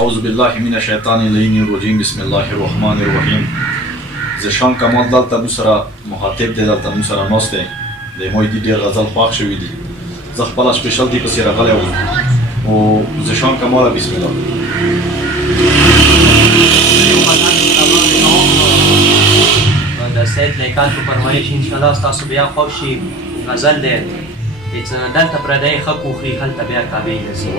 اعوذ بالله من الشیطان اللعین الرجیم بسم الله الرحمن الرحیم. زشان کمال دلته مو سره مخاطب دی، دلته مو سره ناست دی. د موی دی ډېر غزل خوښ شوي دي. زه خپله سپیشل دې پسې راغلی وم او زشان کماله بسم الله. د سید لیکان په فرمایش انشاءالله ستاسو بیا خوښ شي. غزل دی دلته پردی ښه کوخري هلته بیا کعبې ته ځي.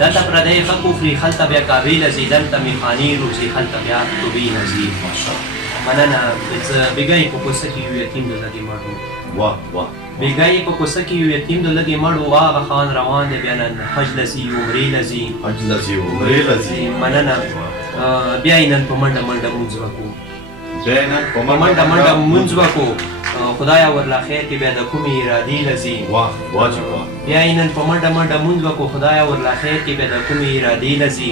دلته پردی ښه کوخري هلته بیا کعبې ته ځي. دلته میخانې روزي هلته بیا توبې نه ځي. مننه. بېګا یې په کوڅه کې یو یتیم د لږې مړ و. بېګا یې په کوڅه کې یو یتیم د لږې مړ و. هغه خان روان دی بیا نن حج له ځي عمرې له ځي. مننه. بیا یې نن په منډه منډه مونځ وکړو. په منډه منډه مونځ وکړو. خدایا ورله خیر کې بیا د کومې ارادې له ځي. بیا یې نن په منډه منډه مونځ وکړو. خدایا ورله خیر کې بیا د کومې ارادې له ځي.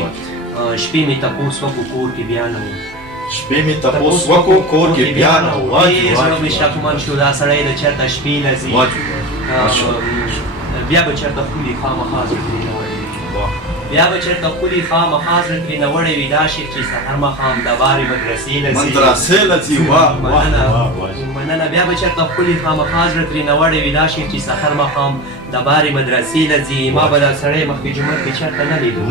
شپې مې تپوس وکړو کور کې بیا نه و. ډېر زړه مې شکمن شو دا سړی د چېرته شپې له ځي. بیا به چېرته ښکلي خامخا زړه ترې نه وړی بیا به چېرته ښکلي خامخا زړه ترې نه وړی وي. دا شیخ چې سحر ماښام د بارې مدرسې له ځي. مننه. بیا به چېرته ښکلي خامخا زړه ترې نه وړی وي. دا شیخ چې سحر ماښام د بارې مدرسې له ځي. ما به دا سړی مخکې جومات کې چېرته نه لیدو.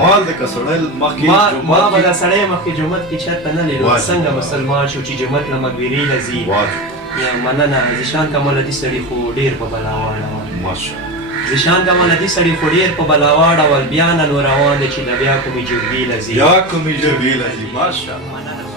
څنګه مسلمان شو چې جومات له مقبرې له ځي. مننه. زیشان کماله دې سړي خو ډېر په بلا واړول. زیشان کماله دې سړي خو ډېر په بلا واړول. بیا نن روان دی چې د بیا کومې جرګې له ځي. ماشاءالله.